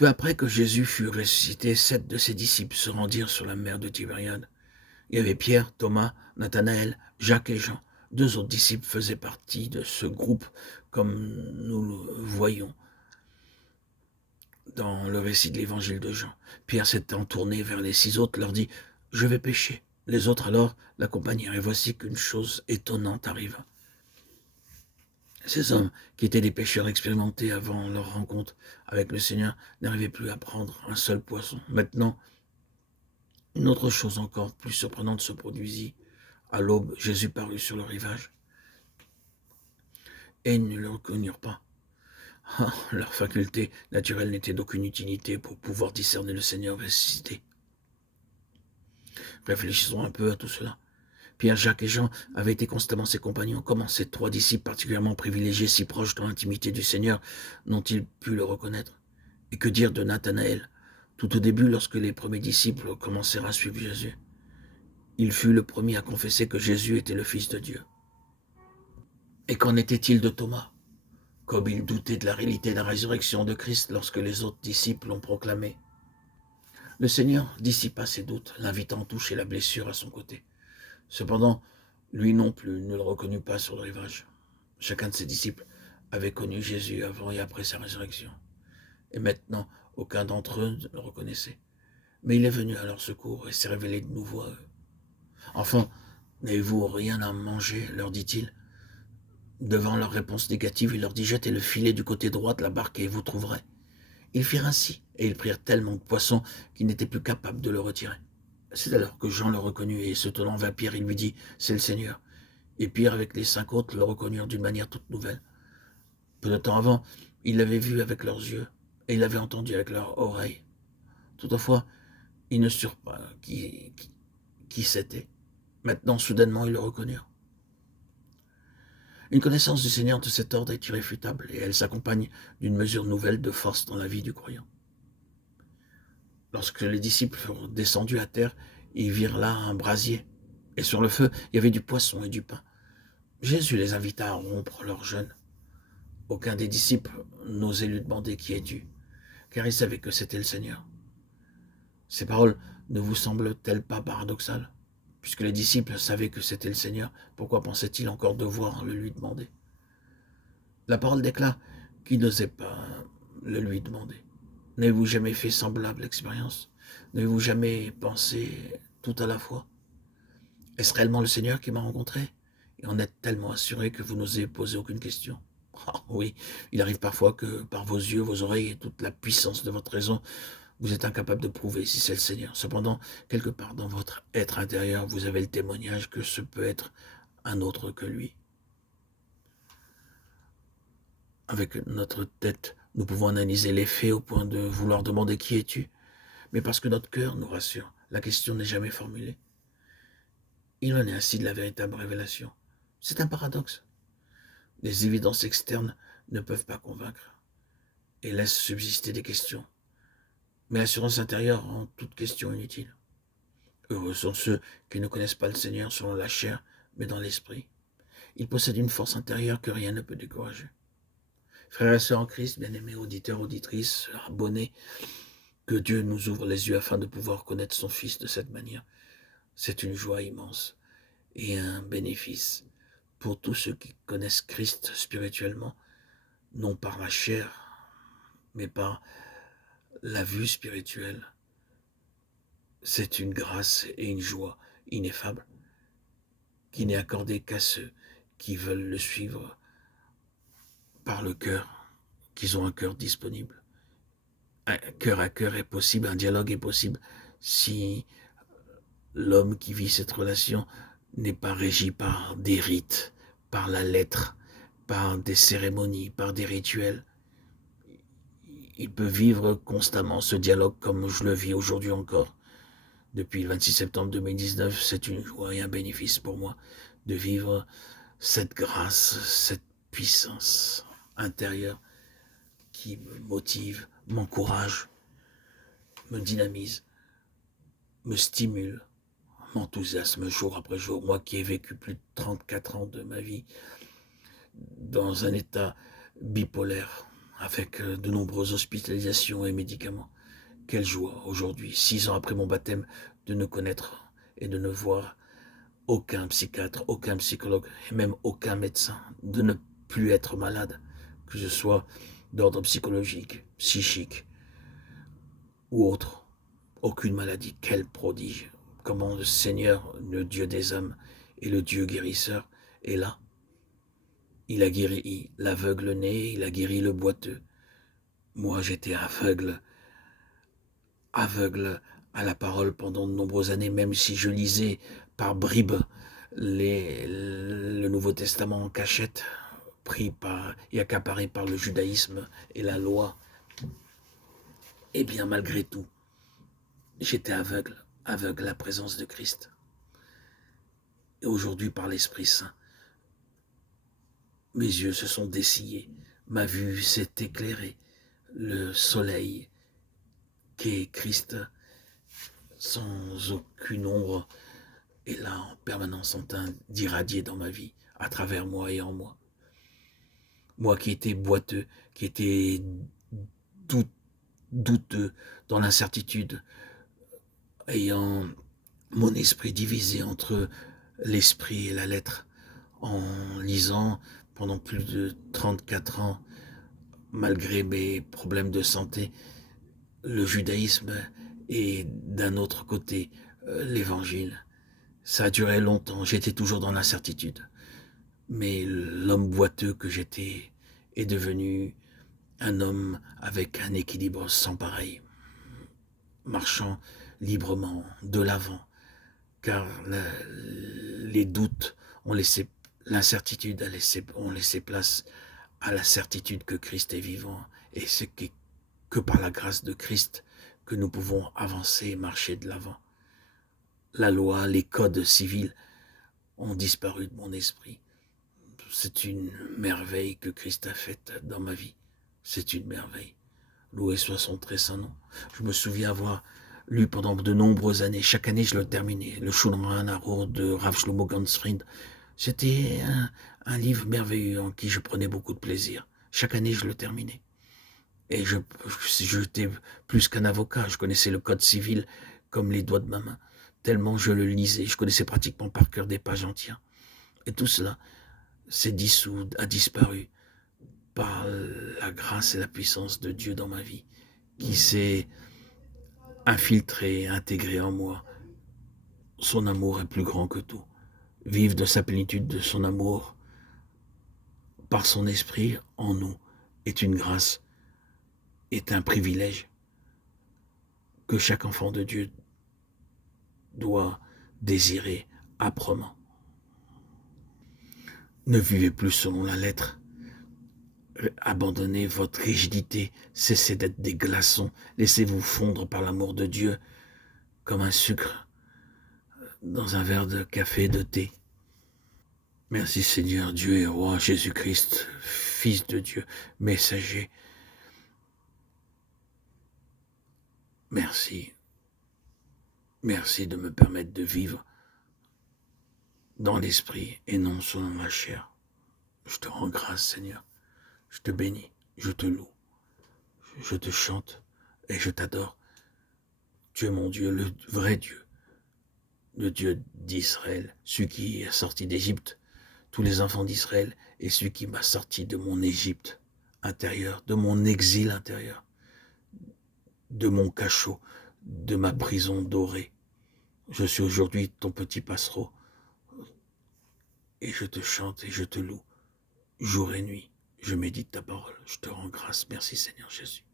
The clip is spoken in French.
Peu après que Jésus fut ressuscité, 7 de ses disciples se rendirent sur la mer de Tibériade. Il y avait Pierre, Thomas, Nathanaël, Jacques et Jean. 2 autres disciples faisaient partie de ce groupe, comme nous le voyons dans le récit de l'évangile de Jean. Pierre s'étant tourné vers les 6 autres, leur dit « Je vais pêcher ». Les autres alors l'accompagnèrent, et voici qu'une chose étonnante arriva. Ces hommes, qui étaient des pêcheurs expérimentés avant leur rencontre avec le Seigneur, n'arrivaient plus à prendre un seul poisson. Maintenant, une autre chose encore plus surprenante se produisit. À l'aube, Jésus parut sur le rivage, et ils ne le reconnurent pas. Ah, leur faculté naturelle n'était d'aucune utilité pour pouvoir discerner le Seigneur ressuscité. Réfléchissons un peu à tout cela. Pierre, Jacques et Jean avaient été constamment ses compagnons. Comment ces 3 disciples particulièrement privilégiés, si proches dans l'intimité du Seigneur, n'ont-ils pu le reconnaître? Et que dire de Nathanaël? Tout au début, lorsque les premiers disciples commencèrent à suivre Jésus, il fut le premier à confesser que Jésus était le Fils de Dieu. Et qu'en était-il de Thomas? Comme il doutait de la réalité de la résurrection de Christ lorsque les autres disciples l'ont proclamé. Le Seigneur dissipa ses doutes, l'invitant à toucher la blessure à son côté. Cependant, lui non plus ne le reconnut pas sur le rivage. Chacun de ses disciples avait connu Jésus avant et après sa résurrection. Et maintenant, aucun d'entre eux ne le reconnaissait. Mais il est venu à leur secours et s'est révélé de nouveau à eux. « Enfin, n'avez-vous rien à manger ?» leur dit-il. Devant leur réponse négative, il leur dit « Jetez le filet du côté droit de la barque et vous trouverez. » Ils firent ainsi, et ils prirent tellement de poissons qu'ils n'étaient plus capables de le retirer. C'est alors que Jean le reconnut, et se tournant vers Pierre, il lui dit « C'est le Seigneur. » Et Pierre, avec les 5 autres, le reconnurent d'une manière toute nouvelle. Peu de temps avant, ils l'avaient vu avec leurs yeux, et ils l'avaient entendu avec leurs oreilles. Toutefois, ils ne surent pas qui c'était. Maintenant, soudainement, ils le reconnurent. Une connaissance du Seigneur de cet ordre est irréfutable, et elle s'accompagne d'une mesure nouvelle de force dans la vie du croyant. Lorsque les disciples furent descendus à terre, ils virent là un brasier, et sur le feu, il y avait du poisson et du pain. Jésus les invita à rompre leur jeûne. Aucun des disciples n'osait lui demander « Qui es-tu » car il savait que c'était le Seigneur. Ces paroles ne vous semblent-elles pas paradoxales? Puisque les disciples savaient que c'était le Seigneur, pourquoi pensaient-ils encore devoir le lui demander? La parole déclare qu'ils n'osaient pas le lui demander. N'avez-vous jamais fait semblable expérience? N'avez-vous jamais pensé tout à la fois? Est-ce réellement le Seigneur qui m'a rencontré? Et en êtes tellement assuré que vous n'osez poser aucune question. Ah oui, il arrive parfois que par vos yeux, vos oreilles et toute la puissance de votre raison, vous êtes incapable de prouver si c'est le Seigneur. Cependant, quelque part dans votre être intérieur, vous avez le témoignage que ce peut être un autre que lui. Avec notre tête, nous pouvons analyser les faits au point de vouloir demander « Qui es-tu » mais parce que notre cœur nous rassure, la question n'est jamais formulée. Il en est ainsi de la véritable révélation. C'est un paradoxe. Les évidences externes ne peuvent pas convaincre et laissent subsister des questions. Mais l'assurance intérieure rend toute question inutile. Heureux sont ceux qui ne connaissent pas le Seigneur selon la chair, mais dans l'esprit. Ils possèdent une force intérieure que rien ne peut décourager. Frères et sœurs en Christ, bien-aimés auditeurs, auditrices, abonnés, que Dieu nous ouvre les yeux afin de pouvoir connaître son Fils de cette manière. C'est une joie immense et un bénéfice pour tous ceux qui connaissent Christ spirituellement, non par la chair, mais par la vue spirituelle. C'est une grâce et une joie ineffable qui n'est accordée qu'à ceux qui veulent le suivre par le cœur, qu'ils ont un cœur disponible. Un cœur à cœur est possible, un dialogue est possible si l'homme qui vit cette relation n'est pas régi par des rites, par la lettre, par des cérémonies, par des rituels. Il peut vivre constamment ce dialogue comme je le vis aujourd'hui encore. Depuis le 26 septembre 2019, c'est une joie et un bénéfice pour moi de vivre cette grâce, cette puissance intérieure qui me motive, m'encourage, me dynamise, me stimule, m'enthousiasme jour après jour. Moi qui ai vécu plus de 34 ans de ma vie dans un état bipolaire, avec de nombreuses hospitalisations et médicaments. Quelle joie aujourd'hui, 6 ans après mon baptême, de ne connaître et de ne voir aucun psychiatre, aucun psychologue et même aucun médecin, de ne plus être malade, que je sois d'ordre psychologique, psychique ou autre. Aucune maladie, quel prodige. Comment le Seigneur, le Dieu des âmes et le Dieu guérisseur est là. Il a guéri l'aveugle né, il a guéri le boiteux. Moi, j'étais aveugle à la parole pendant de nombreuses années, même si je lisais par bribes le Nouveau Testament en cachette, pris par et accaparé par le judaïsme et la loi. Eh bien, malgré tout, j'étais aveugle à la présence de Christ. Et aujourd'hui, par l'Esprit Saint, mes yeux se sont dessillés, ma vue s'est éclairée, le soleil qu'est Christ, sans aucune ombre, est là en permanence en train d'irradier dans ma vie, à travers moi et en moi. Moi qui étais boiteux, qui étais douteux, dans l'incertitude, ayant mon esprit divisé entre l'esprit et la lettre, en lisant pendant plus de 34 ans, malgré mes problèmes de santé, le judaïsme et d'un autre côté, l'évangile. Ça a duré longtemps, j'étais toujours dans l'incertitude. Mais l'homme boiteux que j'étais est devenu un homme avec un équilibre sans pareil, marchant librement de l'avant, car les doutes ont laissé, l'incertitude ont laissé place à la certitude que Christ est vivant, et c'est que par la grâce de Christ que nous pouvons avancer et marcher de l'avant. La loi, les codes civils ont disparu de mon esprit. C'est une merveille que Christ a faite dans ma vie. C'est une merveille. Loué soit son très saint nom. Je me souviens avoir lu pendant de nombreuses années, chaque année je le terminais, le Schulman Arrow de Rav Shlomo Ganzfried. C'était un livre merveilleux en qui je prenais beaucoup de plaisir. Chaque année je le terminais. Et j'étais plus qu'un avocat, je connaissais le code civil comme les doigts de ma main. Tellement je le lisais, je connaissais pratiquement par cœur des pages entières. Et tout cela s'est dissous, a disparu par la grâce et la puissance de Dieu dans ma vie, qui s'est infiltré, intégré en moi. Son amour est plus grand que tout. Vivre de sa plénitude de son amour par son esprit en nous est une grâce, est un privilège que chaque enfant de Dieu doit désirer âprement. Ne vivez plus selon la lettre. Abandonnez votre rigidité, cessez d'être des glaçons, laissez-vous fondre par l'amour de Dieu comme un sucre dans un verre de café, de thé. Merci Seigneur Dieu et Roi Jésus-Christ, Fils de Dieu, messager. Merci. Merci de me permettre de vivre dans l'esprit et non selon la chair. Je te rends grâce Seigneur. Je te bénis, je te loue, je te chante et je t'adore. Tu es mon Dieu, le vrai Dieu, le Dieu d'Israël, celui qui est sorti d'Égypte, tous les enfants d'Israël, et celui qui m'a sorti de mon Égypte intérieure, de mon exil intérieur, de mon cachot, de ma prison dorée. Je suis aujourd'hui ton petit passereau, et je te chante et je te loue, jour et nuit. Je médite ta parole, je te rends grâce. Merci Seigneur Jésus.